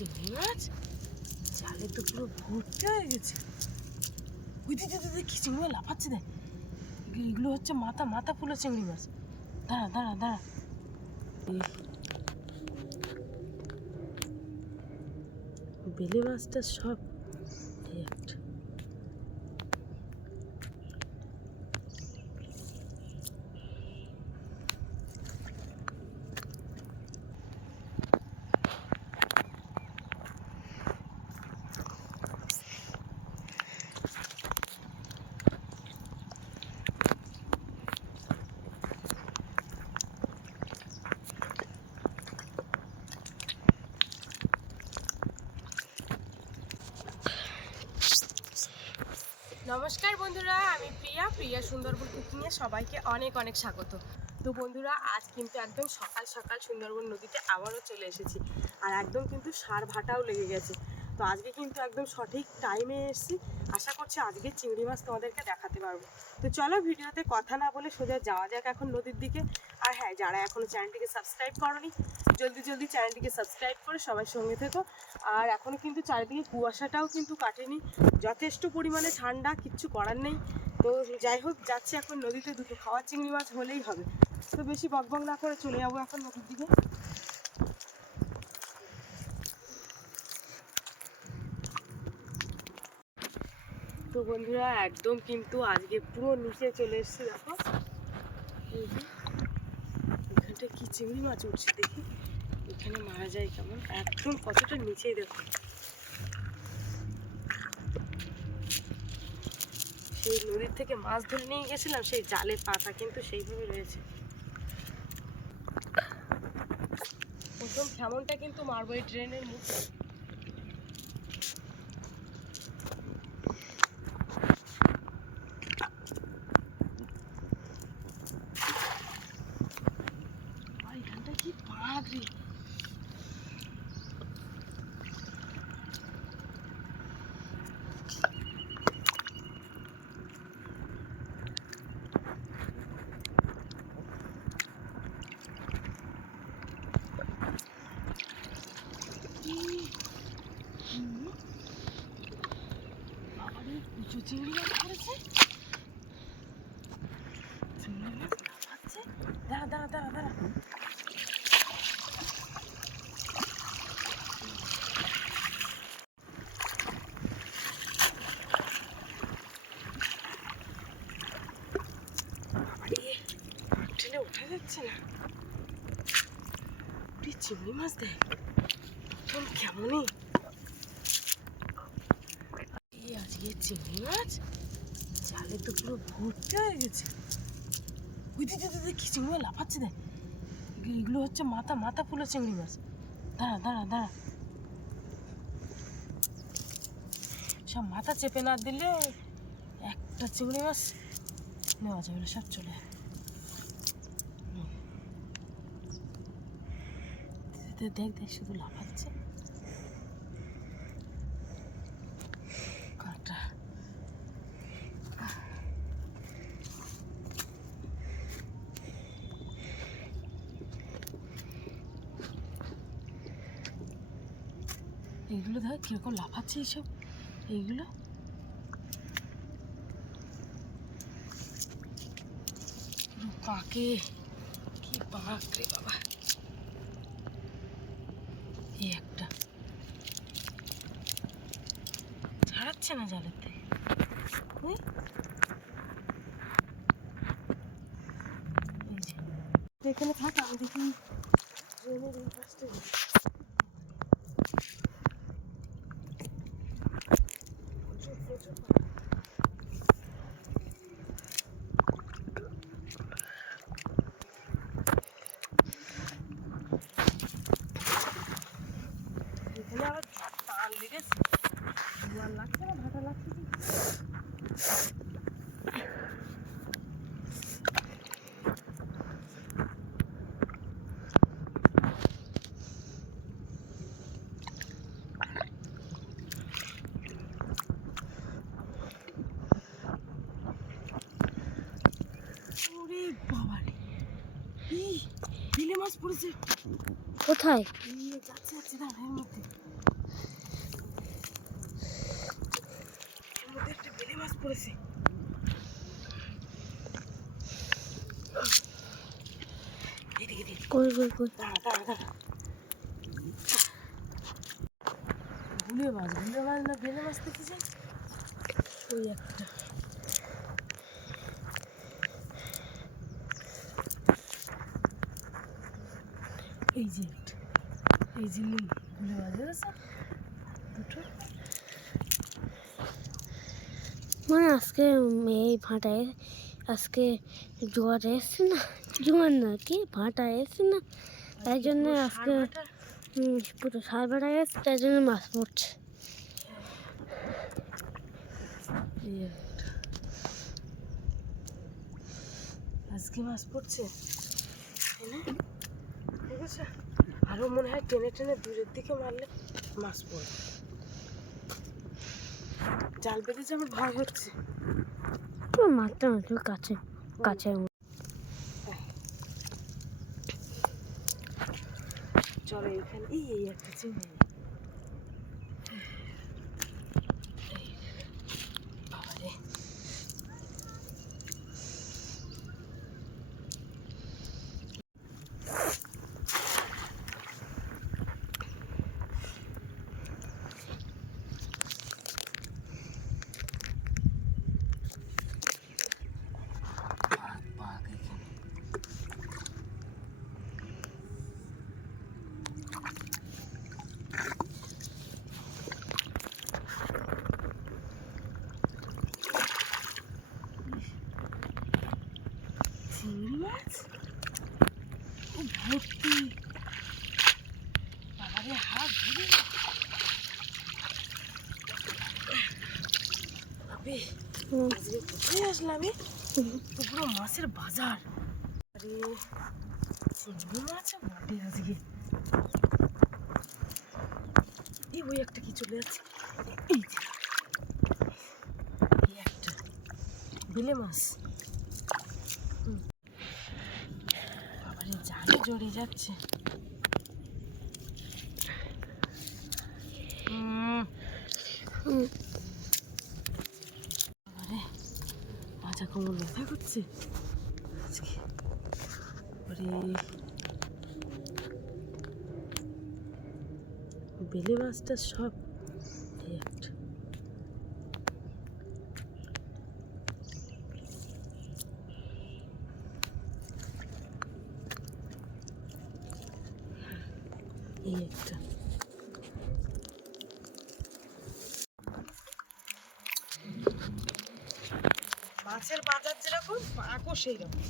চিংড়ি মাছ জালে তো পুরো ভর্তি হয়ে গেছে। ওই দিদি দিদি কি চিংড়ি মাছ লাফাচ্ছে দেখ। এগুলো- হচ্ছে মাথা মাথা ফুলো চিংড়ি মাছ। দাঁড়া দাঁড়া দাঁড়া। বেলে মাছটা সব এই একটা নমস্কার বন্ধুরা, আমি প্রিয়া। প্রিয়া সুন্দরবন কুকিংয়ে সবাইকে অনেক অনেক স্বাগত। তো বন্ধুরা, আজ কিন্তু একদম সকাল সকাল সুন্দরবন নদীতে আবারও চলে এসেছি আর একদম কিন্তু সার ভাটাও লেগে গেছে। তো আজকে কিন্তু একদম সঠিক টাইমে এসেছি। আশা করছি আজকে চিংড়ি মাছ তোমাদেরকে দেখাতে পারব। তো চলো ভিডিওতে কথা না বলে সোজা যাওয়া যাক এখন নদীর দিকে। আর হ্যাঁ যারা এখনও চ্যানেলটিকে সাবস্ক্রাইব করনি জলদি জলদি চ্যানেলটিকে সাবস্ক্রাইব করে সবাই সঙ্গে থেকো। আর এখনও কিন্তু চারিদিকে কুয়াশাটাও কিন্তু কাটেনি। যথেষ্ট পরিমাণে ঠান্ডা, কিচ্ছু করার নেই। তো যাই হোক, যাচ্ছি এখন নদীতে দুটো খাওয়া চিংড়ি মাছ হলেই হবে। তো বেশি বকবক না করে চলে যাব এখন নদীর দিকে। তো বন্ধুরা, একদম কিন্তু আজকে পুরো নিচে চলে এসেছি, দেখো। এখানটা কি চিংড়ি মাছ উঠছে দেখি। এখানে মারা যায় কেমন? একদম কতটা নিচেই দেখো। সেই নদীর থেকে মাছ ধরে নিয়ে গেছিলাম, সেই জালে পাতা কিন্তু সেইভাবে রয়েছে। প্রথম ফেমনটা কিন্তু মারবো এই ট্রেনের মুখ আর এখানটা কি পাক রে বাবারে কুচো চিংড়ি মাছ পড়েছে চিংড়ি মাছ লাফাচ্ছে দাঁড়া দাঁড়া দাঁড়া দাঁড়া বাবারে, ওঠা যাচ্ছে না তুই চিংড়ি মাছ দেখ প্রথম কেমনই? আজকে চিংড়ি মাছ? জালে তো পুরো ভর্তি হয়ে গেছে। ওই দিদি দিদি চিংড়ি মাছ লাফাচ্ছে দেখ। এগুলো হচ্ছে মাথা মাথা ফুলো চিংড়ি মাছ। দাঁড়া দাঁড়া দাঁড়া। সব মাথা চেপে না দিলে একটা চিংড়ি মাছ নেওয়া যাবে না, সব চলে যাবে হুম। দিদি, দেখ দেখ, শুধু লাফাচ্ছে। কাটা এইগুলো দেখ কীরকম লাফাচ্ছে এইসব? এইগুলো? পাকে। কি পাক রে বাবা। এই একটা। ছাড়াচ্ছে না জালের থেকে। এখানে থাক আমি দেখি। বাবারে। মাছ পড়েছে। কোথায়? ভুলে মাছ ভুলে মাছ না ভেলে মাছ দেখেছেন? ওই একটা। এই যে এই যে নুন। গুলে মাছ দেখেছেন দুটো। মানে আজকে এই ভাটায় আজকে জোয়ার এসছে না? জোয়ার না কি? ভাটা এসছে না? তাই জন্য আজকে পুরো সার ভাটা এসছে তাই জন্য মাছ পড়ছে আজকে মাছ পড়ছে? আছে আরও মনে হয় টেনে টেনে দূরের দিকে মারলে মাছ পড়ে। জাল বেঁধেছে আমার ভয় হচ্ছে। মারতে মাছটা কাছে কাছে চলো এইখানে এই এই একটা চিংড়ি বাবারে বাঘ, বাঘ এখানে। মাছ ও ভর্তি। বাবারে হাত ধরে কোথায় আসলাম পুরো মাছের বাজার। আরে চিংড়ি মাছ বটে আজকে। এই ওই একটা কি চলে যে। এই একটা। বেলে মাছ হুম। বাবারে জালে জড়ে যাচ্ছে মাথা কোমর ব্যথা করছে। আজকে বেলে মাছটা সব এই একটা এই একটা। মাছের বাজার যেরকম পাকও সেই রকম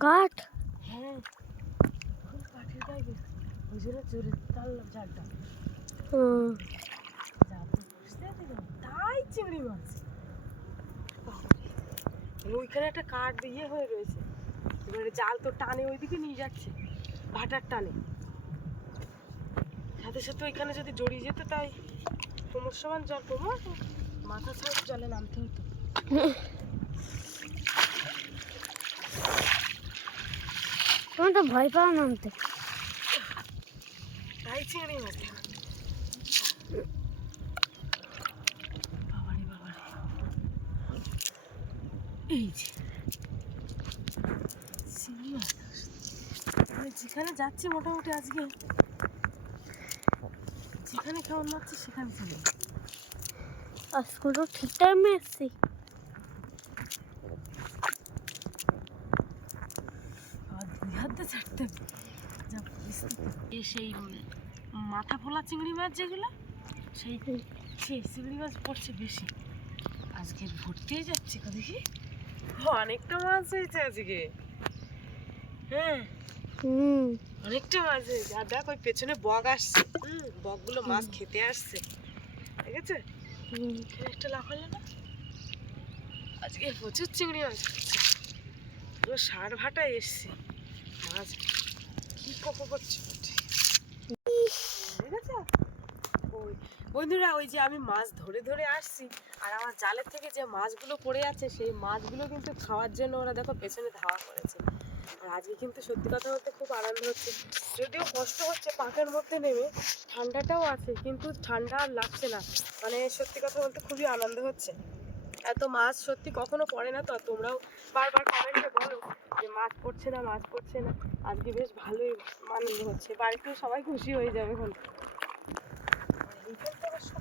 কাঠ? হ্যাঁ। কাঠের গায়ে ওই জন্য চোরে টানলাম জালটা তাই চিংড়ি মাছ ওইখানে একটা কাঠ ইয়ে হয়ে রয়েছে। এবারে জাল তো টানে ওইদিকে নিয়ে যাচ্ছে ভাটার টানে। সাথে সাথে ওইখানে যদি জড়িয়ে যেত তাই কোমর সমান জল কোমর মাথা ছাড়া জলে নামতে হতো। তোমার তো ভয় পাও নামতে তাই চিংড়ি মাছ। এই যে। আমি যেখানে যাচ্ছি মোটামুটি আজকে যেখানে কেমন মারছে সেখানে চলে। আজকে তো ঠিক টাইমে এসছি। সেই মাথা ফোলা চিংড়ি মাছ যেগুলো সেই সেই চিংড়ি মাছ পড়ছে বেশি। আজকে ভর্তি যাচ্ছে কো দেখি। অনেকটা মাছ হয়েছে আজকে। হ্যাঁ হুম। অনেকটা মাছ হয়েছে। আর দেখ ওই পেছনে বগ আসছে। হুম বকগুলো মাছ খেতে আসছে। ঠিক আছে একটা লাফালো না? আজকে প্রচুর চিংড়ি মাছ হচ্ছে। পুরো সার ভাটা এসছে। মাছ কি কোকো করছে? ঠিক ওই বন্ধুরা, ওই যে আমি মাছ ধরে ধরে আসছি, আর আমার জালের থেকে যে মাছগুলো পড়ে আছে, সেই মাছগুলো কিন্তু খাওয়ার জন্য ওরা দেখো পেছনে ধাওয়া করেছে। আর আজকে কিন্তু সত্যি কথা বলতে খুব আনন্দ হচ্ছে। যদিও কষ্ট হচ্ছে পাকের মধ্যে নেমে ঠান্ডাটাও আছে, কিন্তু ঠান্ডা আর লাগছে না। মানে সত্যি কথা বলতে খুবই আনন্দ হচ্ছে। এত মাছ সত্যি কখনো পড়ে না তো, তোমরাও বারবার কমেন্টে বলো যে মাছ পড়ছে না, মাছ পড়ছে না। আজকে বেশ ভালোই আনন্দ হচ্ছে বাড়িতে সবাই খুশি হয়ে যাবে এখন। 你看这个树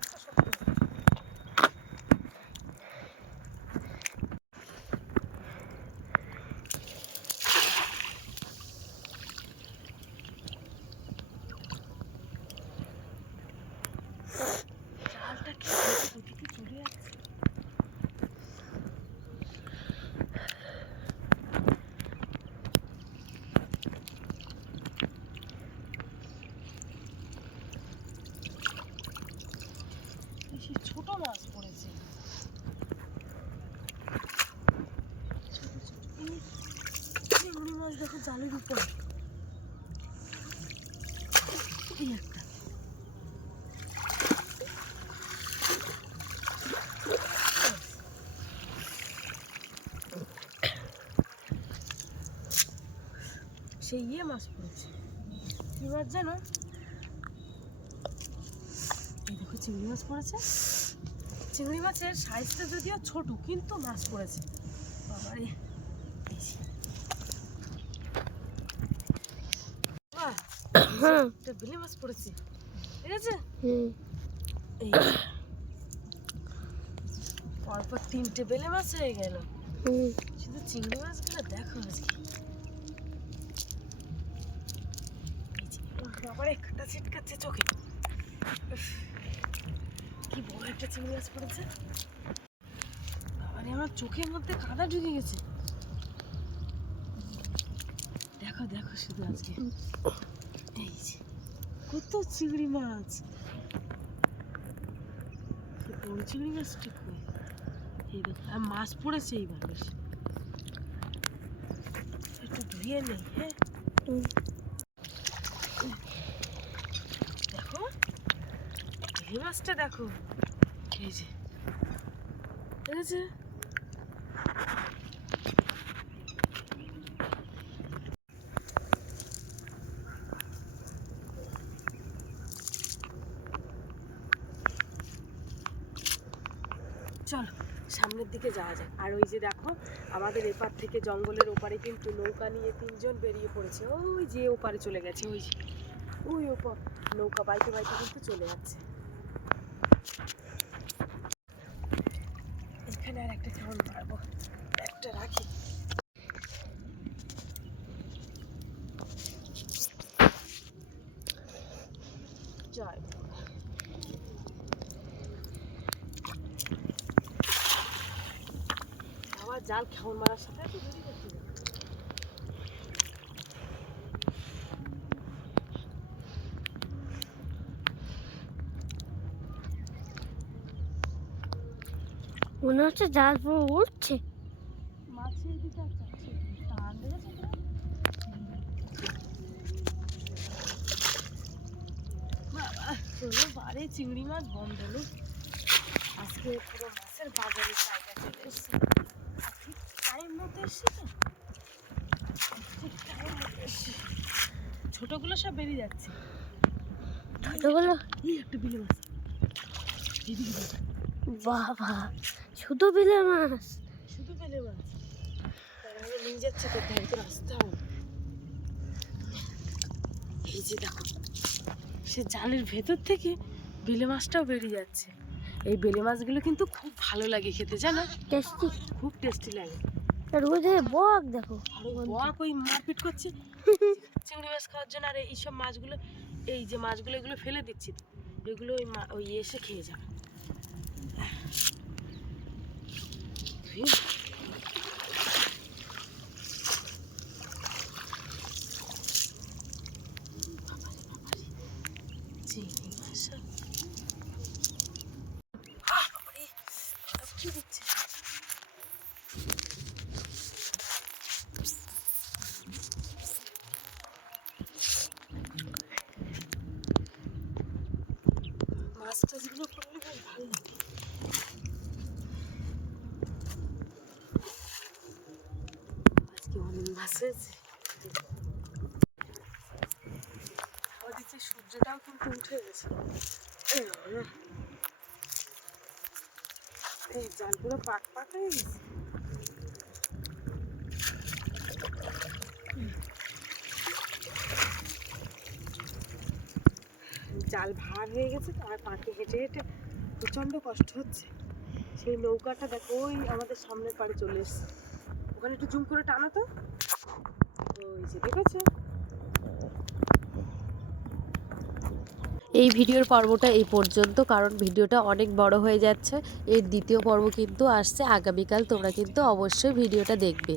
জালের উপর। সেই ইয়ে মাছ পড়েছে। কি মাছ জানো দেখো চিংড়ি মাছ পড়েছে। চিংড়ি মাছের সাইজটা যদিও ছোট, কিন্তু মাছ পড়েছে। বাবারে এই যে। বাহ, হ্যাঁ। বেলে মাছ পড়েছে। ঠিক আছে? হুম। এই পরপর তিনটে বেলে মাছ হয়ে গেল। হুম। শুধু চিংড়ি মাছগুলো দেখো আজকে। বাবারে ছিটকাচ্ছে চোখে। কি বড় একটা চিংড়ি মাছ পড়েছে। বাবারে আমার চোখের মধ্যে কাদা ঢুকে গেছে। দেখো দেখো শুধু আজকে। কত চিংড়ি মাছ বড় চিংড়ি মাছ ঠিক এই দেখো আর মাছ পড়েছে এইবার বেশ একটু ধুয়ে নেই হ্যাঁ। দেখো এই মাছটা দেখো দেখেছে চলো সামনের দিকে যাওয়া যায়। আর ওই যে দেখো, আমাদের এপার থেকে জঙ্গলের ওপারে কিন্তু নৌকা নিয়ে তিনজন বেরিয়ে পড়েছে। ওই যে ওপারে চলে গেছে, ওই যে। ওই ওপর। নৌকা বাইকে বাইকে কিন্তু চলে যাচ্ছে। এখানে আর একটা কেমন পারব একটা রাখি জয় বাবা। আবার মারার সাথে। মনে হচ্ছে জাল পুরো উঠছে মাছের দিকে কোনো বারে চিংড়ি মাছ বন্ধ আজকে পুরো মাছের বাজারে জায়গা চলে এসছে আর ঠিক টাইম মতো এসছে তো ঠিক টাইম মতো এসছে ছোটগুলো সব বেরিয়ে যাচ্ছে। ছোটগুলো? এই একটা বিলে মাছ। বাবা শুধু বিলে মাছ? শুধু বেলে মাছ। তারপরে নিয়ে যাচ্ছে তো ধারে রাস্তা এই যে দেখো সে জালের ভেতর থেকে বেলে মাছটাও বেরিয়ে যাচ্ছে। এই বেলে মাছগুলো কিন্তু খুব ভালো লাগে খেতে জানো? টেস্টি? খুব টেস্টি লাগে। ওই বক দেখো। বক ওই মারপিট করছে। চিংড়ি মাছ খাওয়ার জন্য আর এইসব মাছগুলো এই যে মাছগুলো এগুলো ফেলে দিচ্ছি এগুলো ওই ওই এসে খেয়ে যাবে। আজকে অনেক মাছ হয়েছে সূর্যটাও কিন্তু উঠে গেছে এই জালগুলো পাক পাক হয়ে গেছে? জাল ভার হয়ে গেছে, তো আর পাকে হেঁটে হেঁটে প্রচণ্ড কষ্ট হচ্ছে। সেই নৌকাটা দেখো, ওই আমাদের সামনের পাড়ে চলে এসছে। ওখানে একটু জুম করে টানো তো। ওই যে দেখেছ? এই ভিডিওর পর্বটা এই পর্যন্ত, কারণ ভিডিওটা অনেক বড় হয়ে যাচ্ছে। এর দ্বিতীয় পর্ব কিন্তু আসছে আগামীকাল, তোমরা কিন্তু অবশ্যই ভিডিওটা দেখবে।